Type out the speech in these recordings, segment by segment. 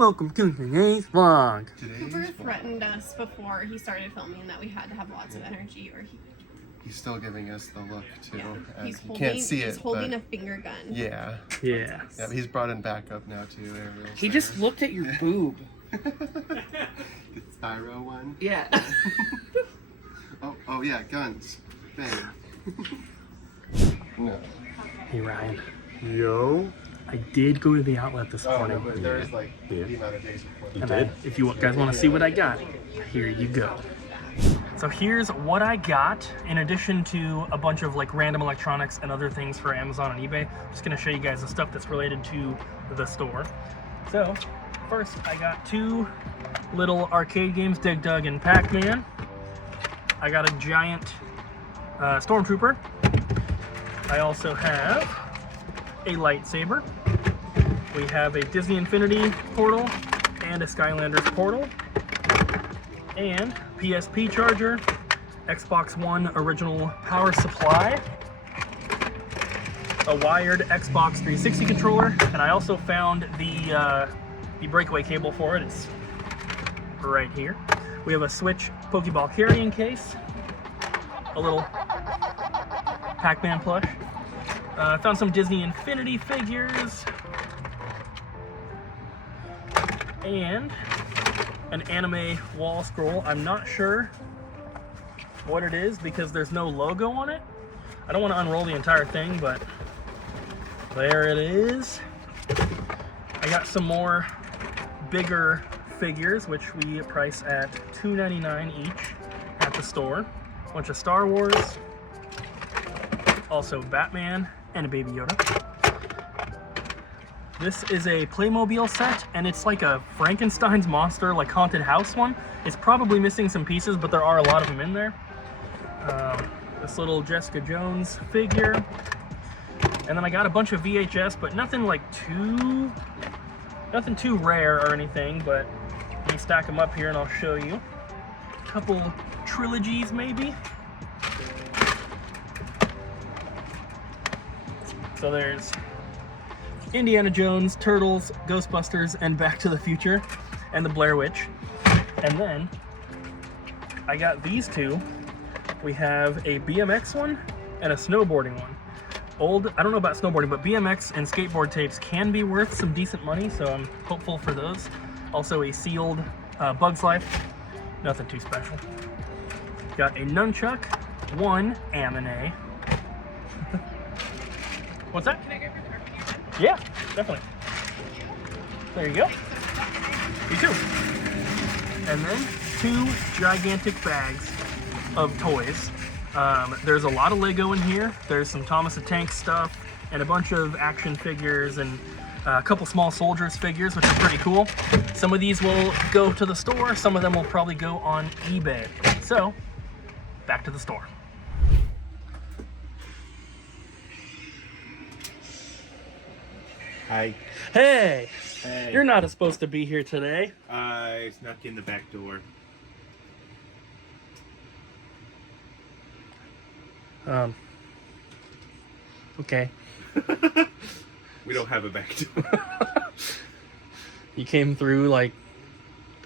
Welcome to today's vlog. Cooper threatened us before he started filming that we had to have lots of energy or he's still giving us the look too. Yeah. You can't see it. He's holding a finger gun. Yeah. Yeah. Yeah, but he's brought in backup now too. He just looked at your boob. The Styro one? Yeah. oh yeah, guns. Bang. No. Hey Ryan. Yo. I did go to the outlet this morning. No, but there is like the amount of days before. You did? If you guys want to see what I got, here you go. So here's what I got in addition to a bunch of like random electronics and other things for Amazon and eBay. I'm just going to show you guys the stuff that's related to the store. So first I got two little arcade games, Dig Dug and Pac-Man. I got a giant Stormtrooper. I also have a lightsaber. We have a Disney Infinity portal and a Skylanders portal. And PSP charger, Xbox One original power supply, a wired Xbox 360 controller, and I also found the breakaway cable for it. It's right here. We have a Switch Pokeball carrying case, a little Pac-Man plush. I found some Disney Infinity figures, and an anime wall scroll. I'm not sure what it is because there's no logo on it. I don't want to unroll the entire thing, but there it is. I got some more bigger figures, which we price at $2.99 each at the store. A bunch of Star Wars, also Batman, and a Baby Yoda. This is a Playmobil set, and it's like a Frankenstein's monster, like haunted house one. It's probably missing some pieces, but there are a lot of them in there. This little Jessica Jones figure. And then I got a bunch of VHS, but nothing too rare or anything, but let me stack them up here and I'll show you. A couple trilogies maybe. So there's Indiana Jones, Turtles, Ghostbusters, and Back to the Future, and the Blair Witch. And then I got these two. We have a BMX one and a snowboarding one. I don't know about snowboarding, but BMX and skateboard tapes can be worth some decent money, so I'm hopeful for those. Also a sealed Bugs Life, nothing too special. Got a nunchuck, one Aminé. What's that? Can I go for the RPG? Yeah, definitely. There you go. You too. And then two gigantic bags of toys. There's a lot of Lego in here. There's some Thomas the Tank stuff and a bunch of action figures and a couple small soldiers figures, which are pretty cool. Some of these will go to the store. Some of them will probably go on eBay. So, back to the store. Hi. Hey! Hey. You're not supposed to be here today. I snuck in the back door. Okay. We don't have a back door. You came through like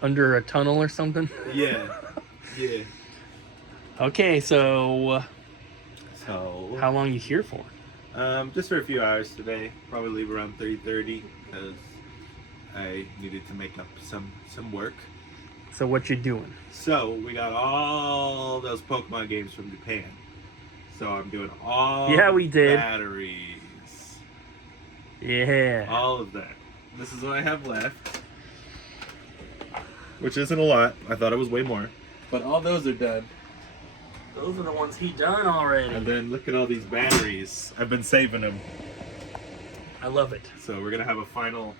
under a tunnel or something? Yeah. Yeah. Okay, so So, how long you here for? just for a few hours today. Probably leave around 3:30 because I needed to make up some work. So what you doing? So, we got all those Pokemon games from Japan. So, I'm doing all we did. batteries. Yeah. All of that. This is what I have left. Which isn't a lot. I thought it was way more. But all those are done. Those are the ones he done already. And then look at all these batteries. I've been saving them. I love it. So we're going to have a final...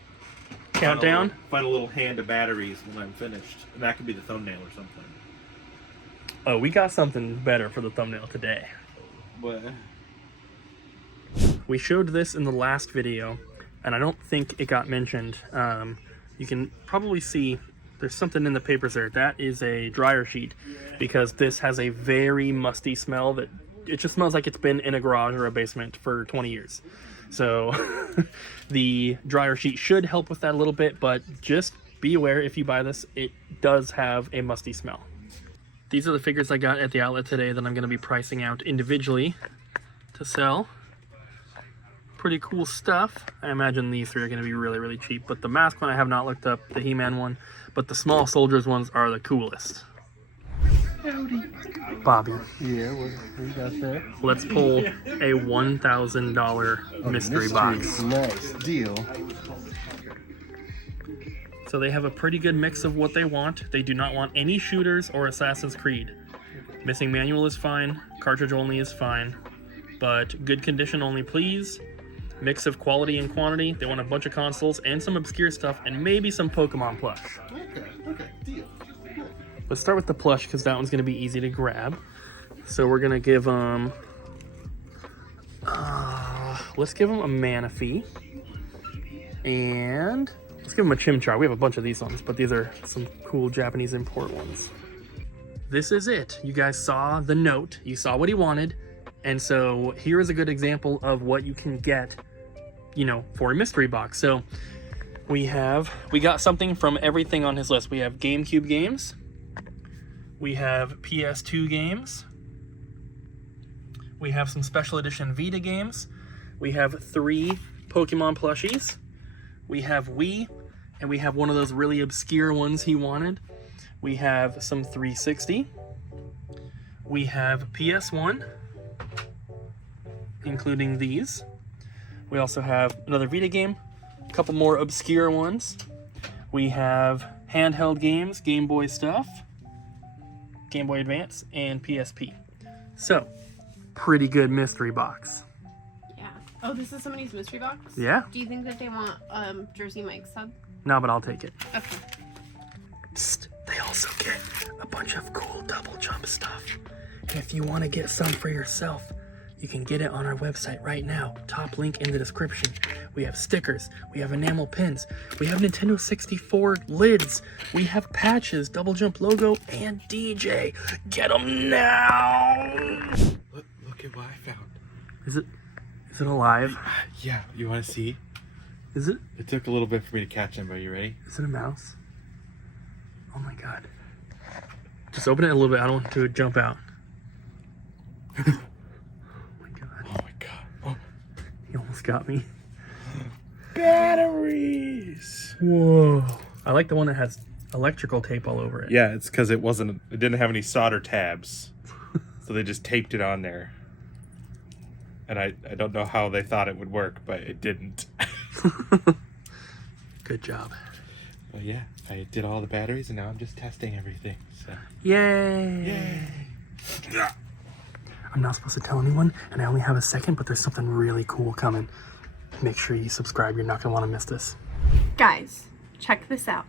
Countdown? Final little hand of batteries when I'm finished. And that could be the thumbnail or something. Oh, we got something better for the thumbnail today. What? We showed this in the last video, and I don't think it got mentioned. You can probably see there's something in the papers there. That is a dryer sheet because this has a very musty smell that it just smells like it's been in a garage or a basement for 20 years. So the dryer sheet should help with that a little bit, but just be aware if you buy this, it does have a musty smell. These are the figures I got at the outlet today that I'm going to be pricing out individually to sell. Pretty cool stuff. I imagine these three are going to be really, really cheap, but the mask one I have not looked up, the He-Man one, but the small soldiers ones are the coolest. Howdy. Bobby, Yeah, what you got there? let's pull a $1,000 mystery box. Nice deal. So they have a pretty good mix of what they want. They do not want any shooters or Assassin's Creed. Missing manual is fine, cartridge only is fine, but good condition only please. Mix of quality and quantity. They want a bunch of consoles and some obscure stuff and maybe some Pokemon plush. Okay, deal. Let's start with the plush because that one's going to be easy to grab. So we're going to give them... let's give them a Manaphy. And let's give them a Chimchar. We have a bunch of these ones, but these are some cool Japanese import ones. This is it. You guys saw the note. You saw what he wanted. And so here is a good example of what you can get, you know, for a mystery box. So we got something from everything on his list. We have GameCube games. We have PS2 games. We have some special edition Vita games. We have 3 Pokemon plushies. We have Wii, and we have one of those really obscure ones he wanted. We have some 360. We have PS1, including these. We also have another Vita game, a couple more obscure ones. We have handheld games, Game Boy stuff, Game Boy Advance, and PSP. So, pretty good mystery box. Yeah. Oh, this is somebody's mystery box? Yeah? Do you think that they want Jersey Mike's sub? No, but I'll take it. Okay. Psst, they also get a bunch of cool double jump stuff. And if you want to get some for yourself, you can get it on our website right now. Top link in the description. We have stickers, we have enamel pins, we have Nintendo 64 lids, we have patches, double jump logo, and DJ. Get them now! Look at what I found. Is it alive? Yeah, you want to see? Is it? It took a little bit for me to catch him, but you ready? Is it a mouse? Oh my god. Just open it a little bit. I don't want it to jump out. Oh my god. Oh. He almost got me. Batteries! Whoa. I like the one that has electrical tape all over it. Yeah, it's because it didn't have any solder tabs. So they just taped it on there. And I don't know how they thought it would work, but it didn't. Good job. Well, yeah, I did all the batteries and now I'm just testing everything. So. Yay! Yay! I'm not supposed to tell anyone, and I only have a second, but there's something really cool coming. Make sure you subscribe. You're not going to want to miss this. Guys, check this out.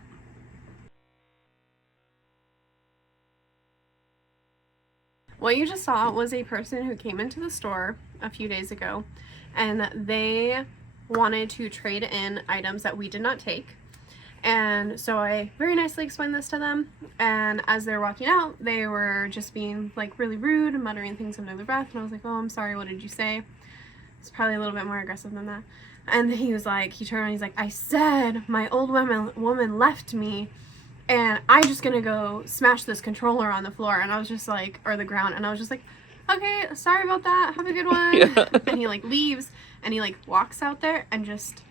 What you just saw was a person who came into the store a few days ago, and they wanted to trade in items that we did not take. And so I very nicely explained this to them, and as they were walking out, they were just being like really rude and muttering things under their breath, and I was like, oh, I'm sorry, what did you say? It's probably a little bit more aggressive than that. And he was like, he turned around, he's like, I said my old woman left me, and I'm just gonna go smash this controller on the floor. And I was just like, or the ground, and I was just like, okay, sorry about that, have a good one. Yeah. And he like leaves, and he like walks out there and just,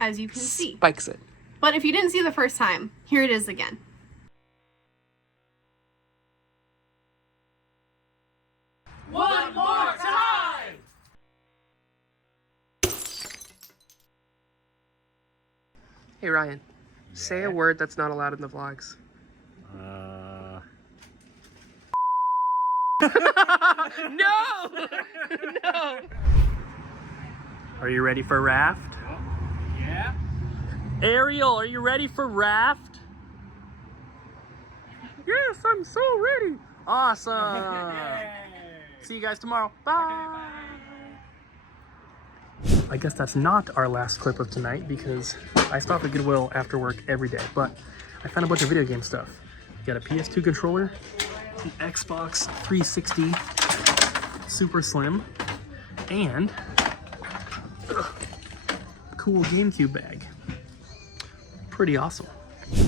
as you can see, spikes it. But if you didn't see the first time, here it is again. One more time! Hey Ryan, say a word that's not allowed in the vlogs. No! No! Are you ready for raft? Yeah? Ariel, are you ready for raft? Yes, I'm so ready. Awesome. See you guys tomorrow. Bye. I guess that's not our last clip of tonight because I stop at Goodwill after work every day, but I found a bunch of video game stuff. Got a PS2 controller, an Xbox 360, super slim, and cool GameCube bag. Pretty awesome.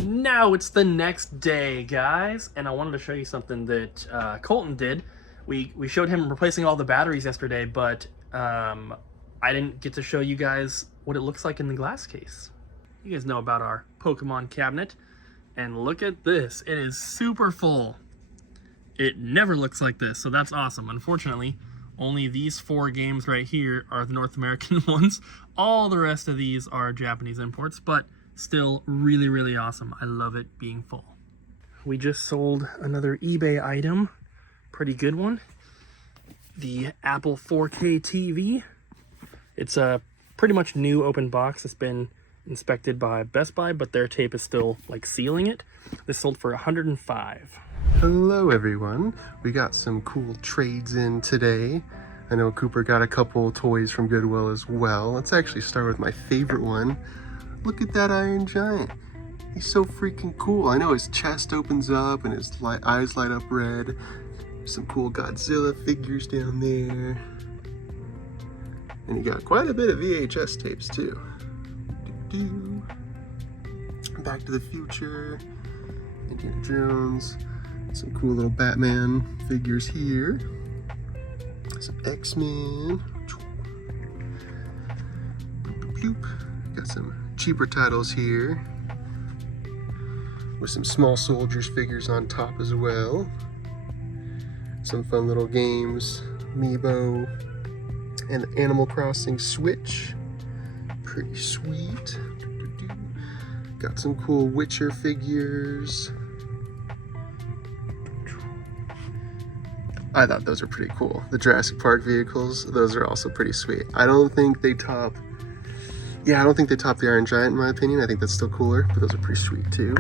Now it's the next day, guys, and I wanted to show you something that Colton did. We showed him replacing all the batteries yesterday, but I didn't get to show you guys what it looks like in the glass case. You guys know about our Pokémon cabinet, and look at this. It is super full. It never looks like this, so that's awesome. Unfortunately, only these 4 games right here are the North American ones. All the rest of these are Japanese imports, but still really, really awesome. I love it being full. We just sold another eBay item, pretty good one. The Apple 4K TV. It's a pretty much new open box. It's been inspected by Best Buy, but their tape is still like sealing it. This sold for $105. Hello everyone. We got some cool trades in today. I know Cooper got a couple toys from Goodwill as well. Let's actually start with my favorite one. Look at that Iron Giant. He's so freaking cool. I know his chest opens up and his eyes light up red. Some cool Godzilla figures down there. And he got quite a bit of VHS tapes too. Back to the Future, Indiana Jones, some cool little Batman figures here, some X-Men, got some cheaper titles here, with some Small Soldiers figures on top as well, some fun little games, Amiibo, and the Animal Crossing Switch. Pretty sweet. Got some cool Witcher figures. I thought those were pretty cool. The Jurassic Park vehicles, those are also pretty sweet. I don't think they top the Iron Giant in my opinion. I think that's still cooler, but those are pretty sweet too.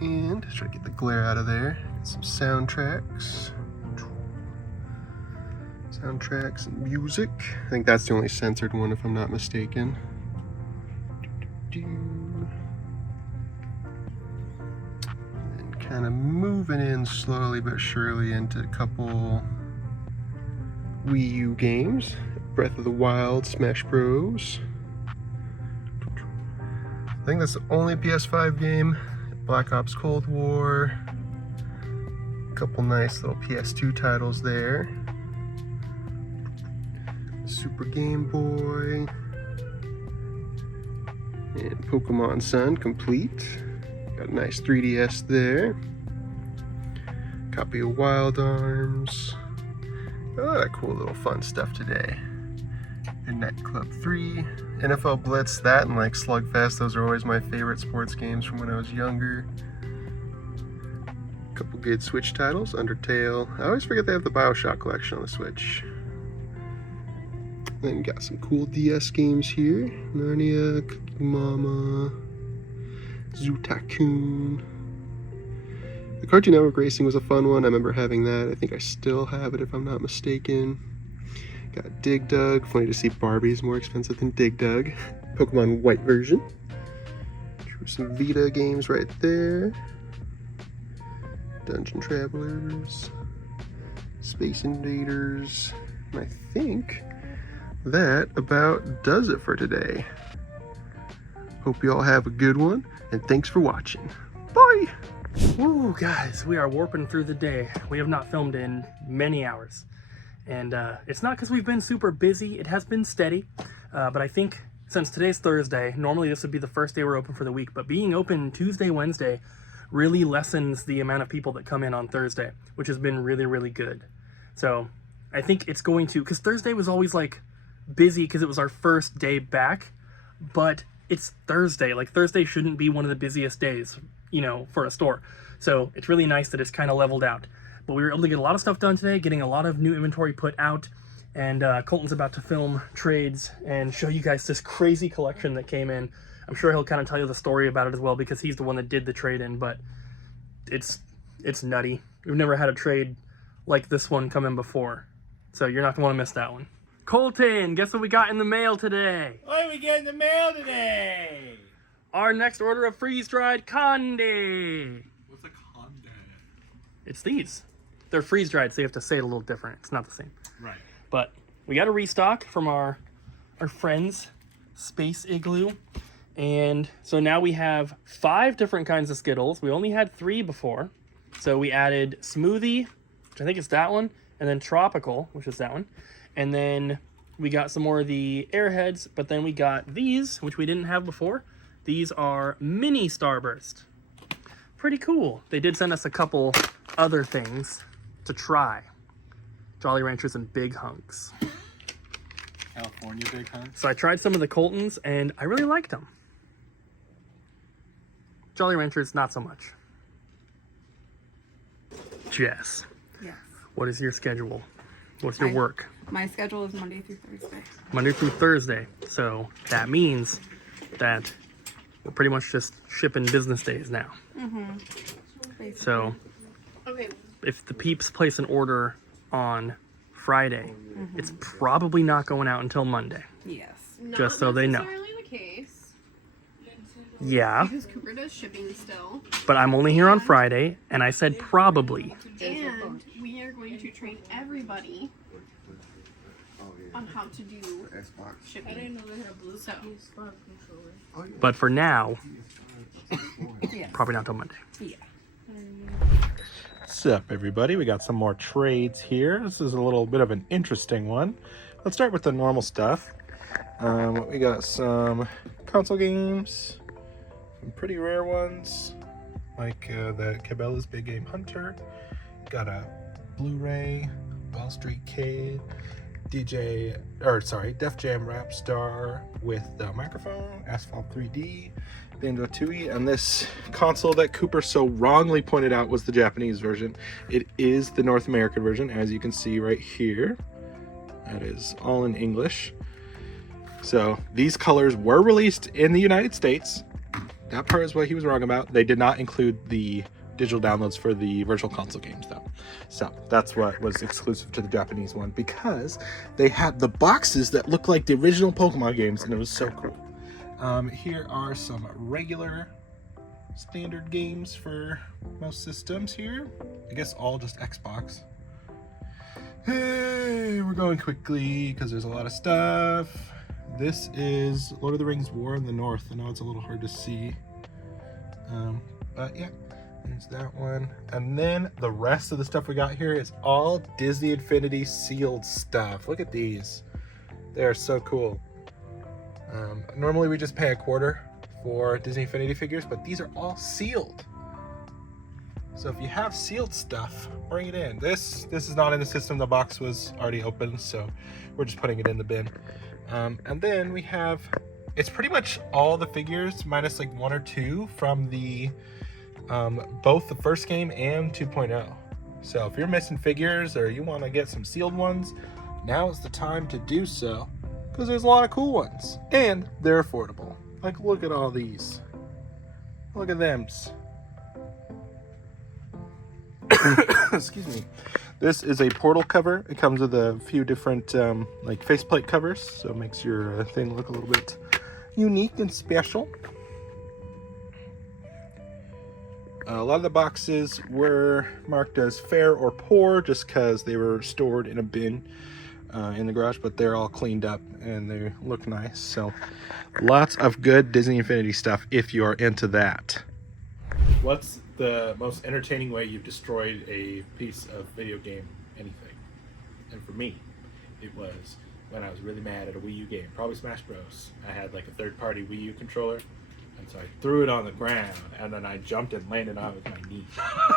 And try to get the glare out of there. Get some soundtracks. Soundtracks and music. I think that's the only censored one if I'm not mistaken. And kind of moving in slowly but surely into a couple Wii U games. Breath of the Wild, Smash Bros. I think that's the only PS5 game. Black Ops Cold War. A couple nice little PS2 titles there. Super Game Boy, and Pokemon Sun complete. Got a nice 3DS there. Copy of Wild Arms. A lot of cool little fun stuff today. Midnight Club 3, NFL Blitz, that and like Slugfest, those are always my favorite sports games from when I was younger. Couple good Switch titles, Undertale. I always forget they have the BioShock collection on the Switch. Then got some cool DS games here. Narnia, Cookie Mama, Zoo Tycoon. The Cartoon Network Racing was a fun one. I remember having that. I think I still have it if I'm not mistaken. Got Dig Dug. Funny to see Barbie's more expensive than Dig Dug. Pokemon White version. Some Vita games right there. Dungeon Travelers. Space Invaders. And I think that about does it for today. Hope you all have a good one, and thanks for watching. Bye! Ooh, guys, we are warping through the day. We have not filmed in many hours. And it's not because we've been super busy. It has been steady. But I think since today's Thursday, normally this would be the first day we're open for the week, but being open Tuesday, Wednesday really lessens the amount of people that come in on Thursday, which has been really, really good. So I think it's going to, because Thursday was always like busy because it was our first day back, but it's Thursday. Like Thursday shouldn't be one of the busiest days, you know, for a store. So it's really nice that it's kind of leveled out. But we were able to get a lot of stuff done today, getting a lot of new inventory put out, and Colton's about to film trades and show you guys this crazy collection that came in. I'm sure he'll kind of tell you the story about it as well because he's the one that did the trade in, but it's nutty. We've never had a trade like this one come in before, so you're not gonna want to miss that one. Colton, guess what we got in the mail today? What do we get in the mail today? Our next order of freeze-dried candy. What's a conde? It's these. they're freeze dried, so you have to say it a little different. It's not the same. Right. But we got a restock from our friends, Space Igloo. And so now we have 5 different kinds of Skittles. We only had 3 before. So we added Smoothie, which I think is that one, and then Tropical, which is that one. And then we got some more of the Airheads, but then we got these, which we didn't have before. These are Mini Starburst. Pretty cool. They did send us a couple other things to try. Jolly Ranchers and Big Hunks. California Big Hunt. So I tried some of the Coltons, and I really liked them. Jolly Ranchers, not so much. Jess, Yes. what is your schedule? What's your work? My schedule is Monday through Thursday. Monday through Thursday. So that means that we're pretty much just shipping business days now. Basically. So Okay. if the peeps place an order on Friday, it's probably not going out until Monday. Yes. Not Just so they know. necessarily the case. Yeah, Because Cooper does shipping still. but I'm only here on Friday, and I said probably. And we are going to train everybody on how to do shipping. I didn't know they had a blue controller. But for now, Yes. probably not till Monday. Yeah. What's up, everybody? We got some more trades here. This is a little bit of an interesting one. Let's start with the normal stuff. We got some console games, some pretty rare ones, like the Cabela's Big Game Hunter. Got a Blu-ray, Wall Street Kid, Def Jam Rap Star with the microphone, Asphalt 3D, Banjo Tooie, and this console that Cooper so wrongly pointed out was the Japanese version. It is the North American version, as you can see right here. That is all in English. So these colors were released in the United States. That part is what he was wrong about. They did not include the digital downloads for the Virtual Console games, though. So that's what was exclusive to the Japanese one, because they had the boxes that looked like the original Pokemon games, and it was so cool. Here are some regular standard games for most systems here. I guess all just Xbox. Hey, we're going quickly because there's a lot of stuff. This is Lord of the Rings War in the North. I know it's a little hard to see. But yeah, there's that one. And then the rest of the stuff we got here is all Disney Infinity sealed stuff. Look at these. They are so cool. Normally we just pay $25 for Disney Infinity figures, but these are all sealed. So if you have sealed stuff, bring it in. This is not in the system. The box was already open, so we're just putting it in the bin. And then we have, it's pretty much all the figures minus like 1 or 2 from the both the first game and 2.0. So if you're missing figures or you want to get some sealed ones, now is the time to do so, because there's a lot of cool ones and they're affordable. Like, look at all these. Look at them. Excuse me. This is a Portal cover. It comes with a few different like faceplate covers, so it makes your thing look a little bit unique and special. A lot of the boxes were marked as fair or poor just because they were stored in a bin in the garage, but they're all cleaned up and they look nice. So lots of good Disney Infinity stuff if you are into that. What's the most entertaining way you've destroyed a piece of video game anything? And for me, it was when I was really mad at a Wii U game, probably Smash Bros. I had like a third-party Wii U controller, and so I threw it on the ground, and then I jumped and landed on it with my knee.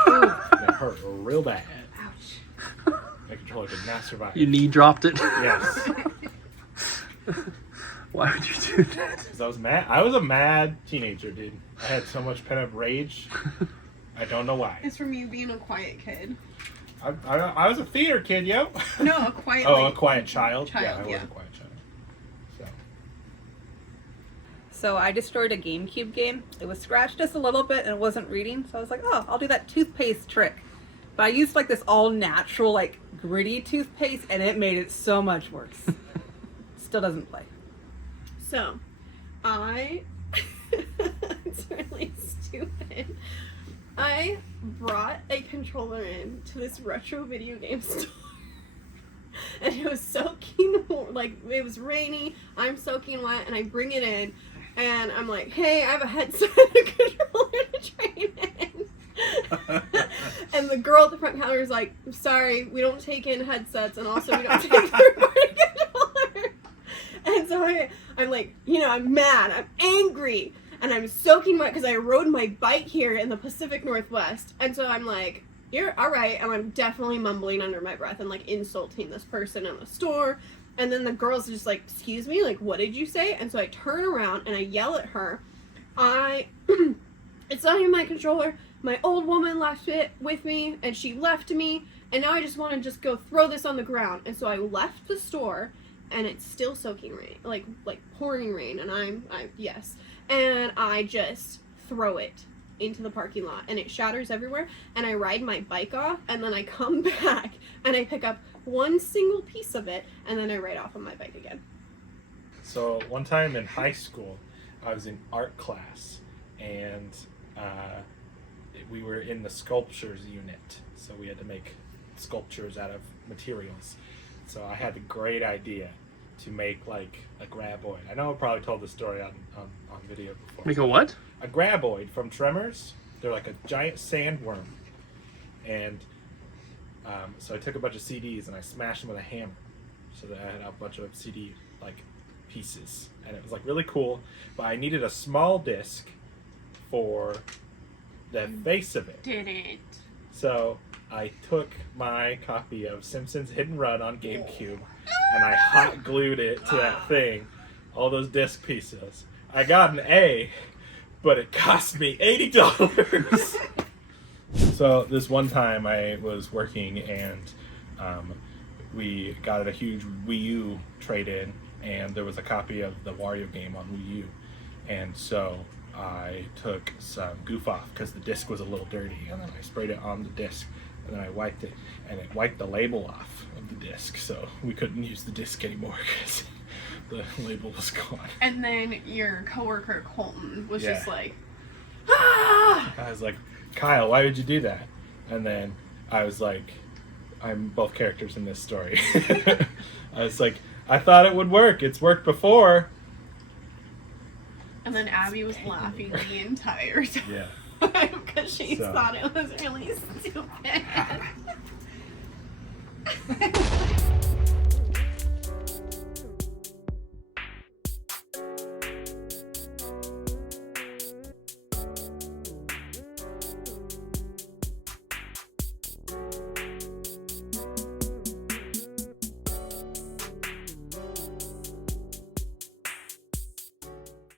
And it hurt real bad. Ouch. My controller did not survive. Your knee dropped it. Yes. Why would you do that? Because I was mad. I was a mad teenager, dude. I had so much pent-up rage. I don't know why. It's from you being a quiet kid. I was a theater kid, yo. No, a quiet. Oh, like, a quiet child? Yeah, I was yeah. a quiet child. So. So I destroyed a GameCube game. It was scratched just a little bit and it wasn't reading. So I was like, oh, I'll do that toothpaste trick. But I used like this all natural, like gritty toothpaste, and it made it so much worse. Still doesn't play. So, it's really stupid. I brought a controller in to this retro video game store. And it was soaking, like, it was rainy, I'm soaking wet, and I bring it in, and I'm like, hey, I have a headset and a controller to trade in. And the girl at the front counter is like, I'm sorry, we don't take in headsets, and also we don't take third-party controllers. And so I'm like, you know, I'm mad, I'm angry, and I'm soaking wet because I rode my bike here in the Pacific Northwest. And so I'm like, you're all right, and I'm definitely mumbling under my breath and like insulting this person in the store. And then the girl's just like, excuse me, like, what did you say? And so I turn around and I yell at her. It's not even my controller. My old woman left it with me, and she left me, and now I just want to just go throw this on the ground. And so I left the store, and it's still soaking rain, like pouring rain, and yes, and I just throw it into the parking lot, and it shatters everywhere, and I ride my bike off, and then I come back and I pick up one single piece of it, and then I ride off on my bike again. So one time in high school, I was in art class, and we were in the sculptures unit, so we had to make sculptures out of materials. So I had the great idea to make like a graboid. I know I probably told this story on video before. Make a what? A graboid from Tremors. They're like a giant sandworm. And so I took a bunch of CDs and I smashed them with a hammer, so that I had a bunch of CD like pieces, and it was like really cool. But I needed a small disc for the face of it. Didn't. So I took my copy of Simpsons Hit and Run on GameCube and I hot glued it to that thing, all those disc pieces. I got an A, but it cost me $80. So this one time I was working, and we got a huge Wii U trade-in, and there was a copy of the Wario game on Wii U. And so I took some Goof Off because the disc was a little dirty, and then I sprayed it on the disc, and then I wiped it, and it wiped the label off of the disc, so we couldn't use the disc anymore because the label was gone. And then your coworker Colton was Yeah. just like, ah! I was like, Kyle, why would you do that? And then I was like, I'm both characters in this story. I was like, I thought it would work. It's worked before. And then Abby was laughing the entire time. Yeah. Because she thought it was really stupid.